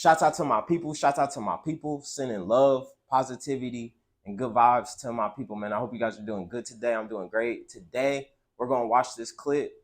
Shouts out to my people. Shouts out to my people. Sending love, positivity, and good vibes to my people, man. I hope you guys are doing good today. I'm doing great. Today, we're going to watch this clip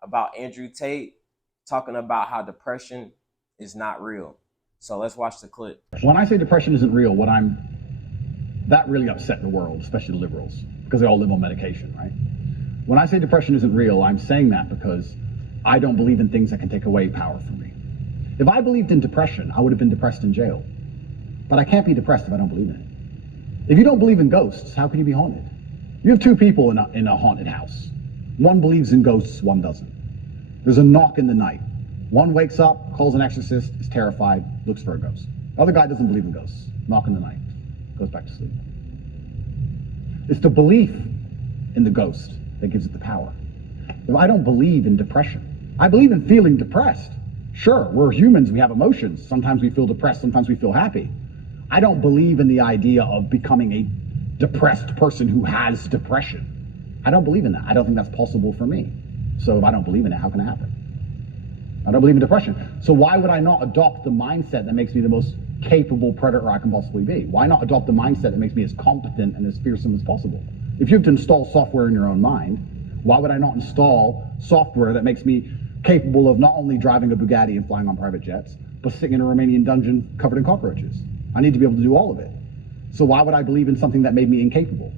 about Andrew Tate talking about how depression is not real. So let's watch the clip. When I say depression isn't real, that really upset the world, especially the liberals, because they all live on medication, right? When I say depression isn't real, I'm saying that because I don't believe in things that can take away power from me. If I believed in depression, I would have been depressed in jail. But I can't be depressed if I don't believe in it. If you don't believe in ghosts, how can you be haunted? You have two people in a haunted house. One believes in ghosts, one doesn't. There's a knock in the night. One wakes up, calls an exorcist, is terrified, looks for a ghost. The other guy doesn't believe in ghosts. Knock in the night, goes back to sleep. It's the belief in the ghost that gives it the power. If I don't believe in depression, I believe in feeling depressed. Sure, we're humans, we have emotions. Sometimes we feel depressed, sometimes we feel happy. I don't believe in the idea of becoming a depressed person who has depression. I don't believe in that. I don't think that's possible for me. So if I don't believe in it, how can it happen? I don't believe in depression. So why would I not adopt the mindset that makes me the most capable predator I can possibly be? Why not adopt the mindset that makes me as competent and as fearsome as possible? If you have to install software in your own mind, why would I not install software that makes me capable of not only driving a Bugatti and flying on private jets, but sitting in a Romanian dungeon covered in cockroaches? I need to be able to do all of it. So why would I believe in something that made me incapable?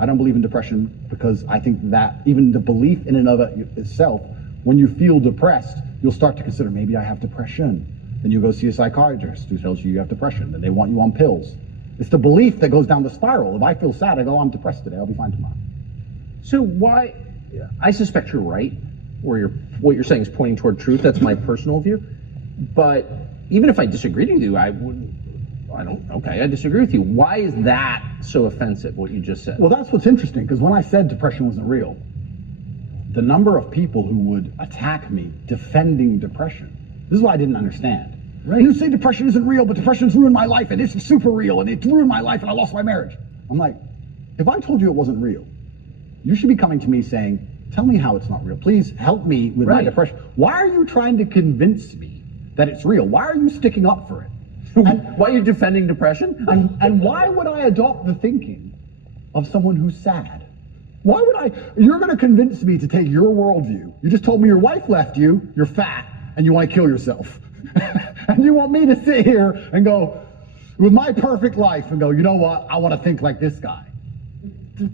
I don't believe in depression because I think that even the belief in and of itself, when you feel depressed, you'll start to consider, maybe I have depression. Then you go see a psychiatrist who tells you you have depression. Then they want you on pills. It's the belief that goes down the spiral. If I feel sad, I go, I'm depressed today, I'll be fine tomorrow. So why, I suspect you're right, or what you're saying is pointing toward truth. That's my personal view. But even if I disagreed with you, I disagree with you. Why is that so offensive, what you just said? Well, that's what's interesting, because when I said depression wasn't real, the number of people who would attack me defending depression, this is what I didn't understand. Right? You say depression isn't real, but depression's ruined my life, and it's super real, and it's ruined my life, and I lost my marriage. I'm like, if I told you it wasn't real, you should be coming to me saying, tell me how it's not real. Please help me with my depression. Why are you trying to convince me that it's real? Why are you sticking up for it? And why are you defending depression? And why would I adopt the thinking of someone who's sad? Why would you're going to convince me to take your worldview. You just told me your wife left you, you're fat, and you want to kill yourself. And you want me to sit here and go, with my perfect life, and go, you know what, I want to think like this guy.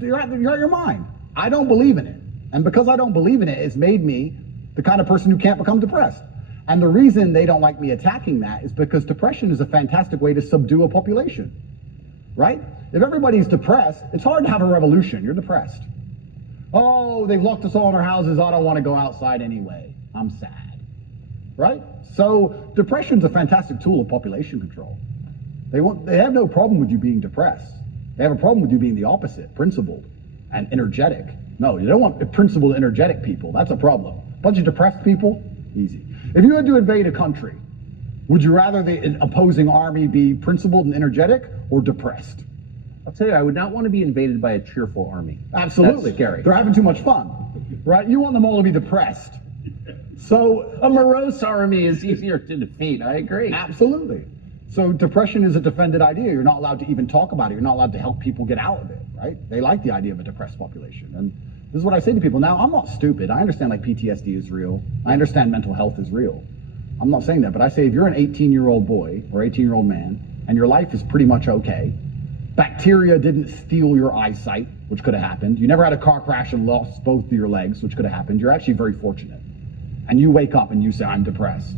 You're out of your mind. I don't believe in it. And because I don't believe in it, it's made me the kind of person who can't become depressed. And the reason they don't like me attacking that is because depression is a fantastic way to subdue a population, right? If everybody's depressed, it's hard to have a revolution. You're depressed. Oh, they've locked us all in our houses. I don't want to go outside anyway. I'm sad, right? So depression's a fantastic tool of population control. They have no problem with you being depressed. They have a problem with you being the opposite, principled and energetic. No, you don't want principled, energetic people. That's a problem. A bunch of depressed people, easy. If you had to invade a country, would you rather the opposing army be principled and energetic or depressed? I'll tell you, I would not want to be invaded by a cheerful army. Absolutely. That's scary. They're having too much fun, right? You want them all to be depressed. So a morose army is easier to defeat. I agree. Absolutely. So depression is a defended idea. You're not allowed to even talk about it. You're not allowed to help people get out of it, right? They like the idea of a depressed population. And this is what I say to people. Now, I'm not stupid. I understand like PTSD is real. I understand mental health is real. I'm not saying that, but I say if you're an 18-year-old boy or 18-year-old man and your life is pretty much okay, bacteria didn't steal your eyesight, which could have happened. You never had a car crash and lost both of your legs, which could have happened. You're actually very fortunate. And you wake up and you say, I'm depressed.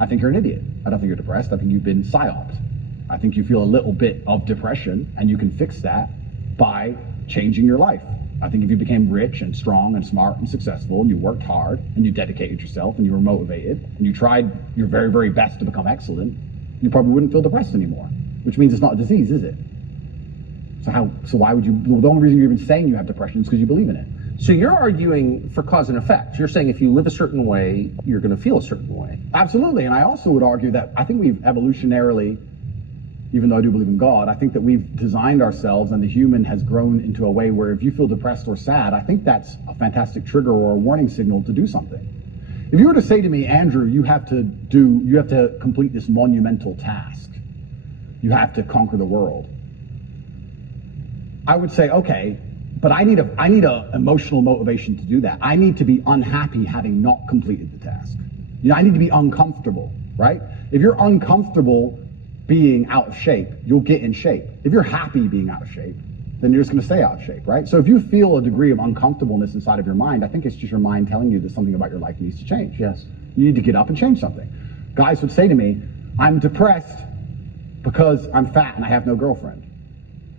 I think you're an idiot. I don't think you're depressed. I think you've been psyoped. I think you feel a little bit of depression, and you can fix that by changing your life. I think if you became rich and strong and smart and successful, and you worked hard, and you dedicated yourself, and you were motivated, and you tried your very, very best to become excellent, you probably wouldn't feel depressed anymore, which means it's not a disease, is it? So why would you, well, the only reason you're even saying you have depression is because you believe in it. So you're arguing for cause and effect. You're saying if you live a certain way, you're going to feel a certain way. Absolutely. And I also would argue that I think we've evolutionarily, even though I do believe in God, I think that we've designed ourselves and the human has grown into a way where if you feel depressed or sad, I think that's a fantastic trigger or a warning signal to do something. If you were to say to me, Andrew, you have to complete this monumental task. You have to conquer the world. I would say, okay, but I need a emotional motivation to do that. I need to be unhappy having not completed the task. I need to be uncomfortable, right? If you're uncomfortable being out of shape, you'll get in shape. If you're happy being out of shape, then you're just going to stay out of shape, right? So if you feel a degree of uncomfortableness inside of your mind, I think it's just your mind telling you that something about your life needs to change. Yes. You need to get up and change something. Guys would say to me, I'm depressed because I'm fat and I have no girlfriend.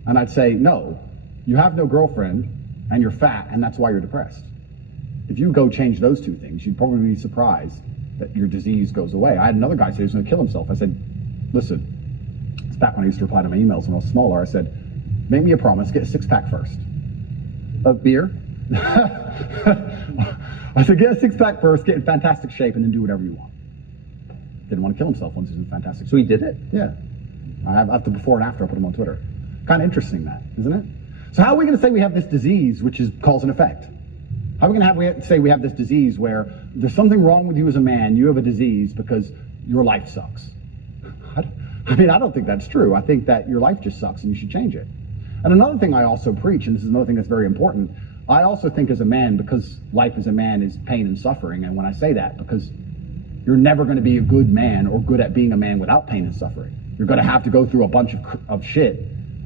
And I'd say, no, you have no girlfriend and you're fat and that's why you're depressed. If you go change those two things, you'd probably be surprised that your disease goes away. I had another guy say he was going to kill himself. I said, listen, it's back when I used to reply to my emails when I was smaller. I said, make me a promise, get a six-pack first. Of beer? I said, get a six-pack first, get in fantastic shape, and then do whatever you want. Didn't want to kill himself once he was in fantastic shape. So he did it? Yeah. I have the before and after. I put him on Twitter. Kind of interesting, that, isn't it? So how are we going to say we have this disease, which is cause and effect? How are we going to say we have this disease where there's something wrong with you as a man, you have a disease because your life sucks? I mean, I don't think that's true. I think that your life just sucks and you should change it. And another thing I also preach, and this is another thing that's very important, I also think as a man, because life as a man is pain and suffering, and when I say that, because you're never going to be a good man or good at being a man without pain and suffering. You're going to have to go through a bunch of shit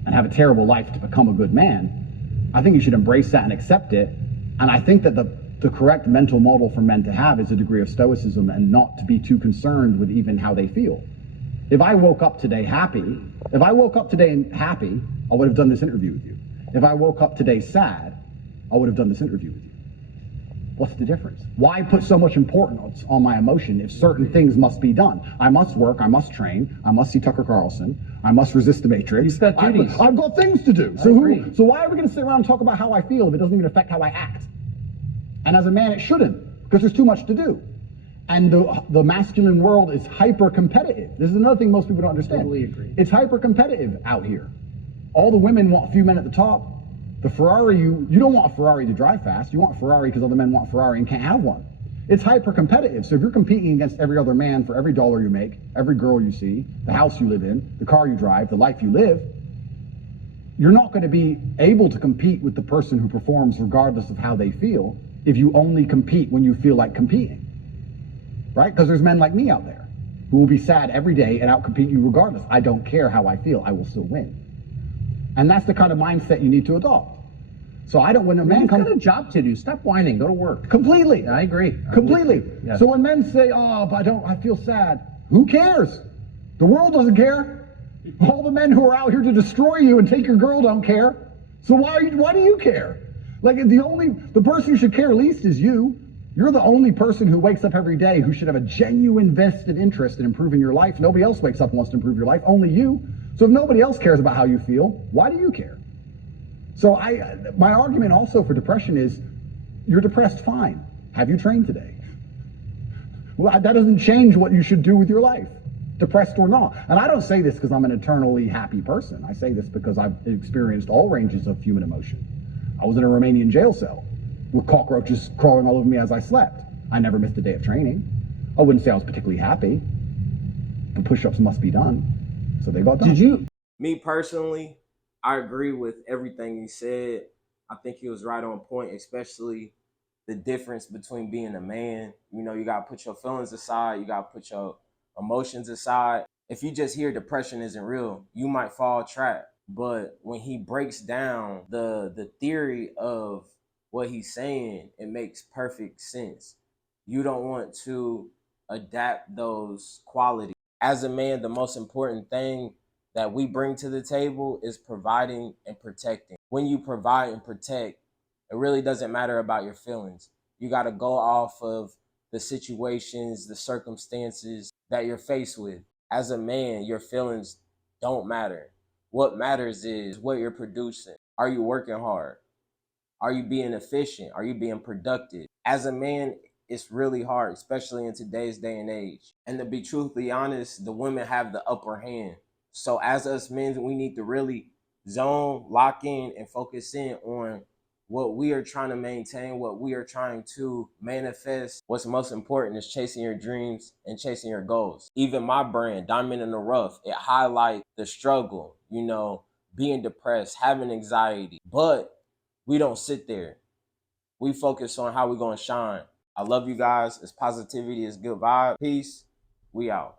and have a terrible life to become a good man. I think you should embrace that and accept it. And I think that the correct mental model for men to have is a degree of stoicism and not to be too concerned with even how they feel. If I woke up today happy, I would have done this interview with you. If I woke up today sad, I would have done this interview with you. What's the difference? Why put so much importance on my emotion if certain things must be done? I must work, I must train, I must see Tucker Carlson, I must resist the Matrix. You've got duties. I've got things to do. So why are we going to sit around and talk about how I feel if it doesn't even affect how I act? And as a man, it shouldn't, because there's too much to do. And the masculine world is hyper-competitive. This is another thing most people don't understand. Totally agree. It's hyper-competitive out here. All the women want a few men at the top. The Ferrari, you don't want a Ferrari to drive fast. You want a Ferrari because other men want a Ferrari and can't have one. It's hyper-competitive. So if you're competing against every other man for every dollar you make, every girl you see, the house you live in, the car you drive, the life you live, you're not going to be able to compete with the person who performs regardless of how they feel if you only compete when you feel like competing. Right? Because there's men like me out there who will be sad every day and outcompete you regardless. I don't care how I feel. I will still win. And that's the kind of mindset you need to adopt. So when a man comes... You've got a job to do. Stop whining. Go to work. Completely. I agree. Completely. Yes. So when men say, oh, but I feel sad. Who cares? The world doesn't care. All the men who are out here to destroy you and take your girl don't care. So why do you care? Like, the person who should care least is you. You're the only person who wakes up every day who should have a genuine vested interest in improving your life. Nobody else wakes up and wants to improve your life, only you. So if nobody else cares about how you feel, why do you care? So my argument also for depression is, you're depressed, fine. Have you trained today? Well, that doesn't change what you should do with your life, depressed or not. And I don't say this because I'm an eternally happy person. I say this because I've experienced all ranges of human emotion. I was in a Romanian jail cell with cockroaches crawling all over me as I slept. I never missed a day of training. I wouldn't say I was particularly happy, but push-ups must be done. So they got done. Me personally, I agree with everything he said. I think he was right on point, especially the difference between being a man. You got to put your feelings aside. You got to put your emotions aside. If you just hear depression isn't real, you might fall trap. But when he breaks down the theory of what he's saying, it makes perfect sense. You don't want to adapt those qualities. As a man, the most important thing that we bring to the table is providing and protecting. When you provide and protect, it really doesn't matter about your feelings. You got to go off of the situations, the circumstances that you're faced with. As a man, your feelings don't matter. What matters is what you're producing. Are you working hard? Are you being efficient? Are you being productive? As a man, it's really hard, especially in today's day and age. And to be truthfully honest, the women have the upper hand. So as us men, we need to really zone, lock in, and focus in on what we are trying to maintain, what we are trying to manifest. What's most important is chasing your dreams and chasing your goals. Even my brand, Diamond in the Rough, it highlights the struggle, you know, being depressed, having anxiety. But we don't sit there. We focus on how we're going to shine. I love you guys. It's positivity, it's good vibe. Peace. We out.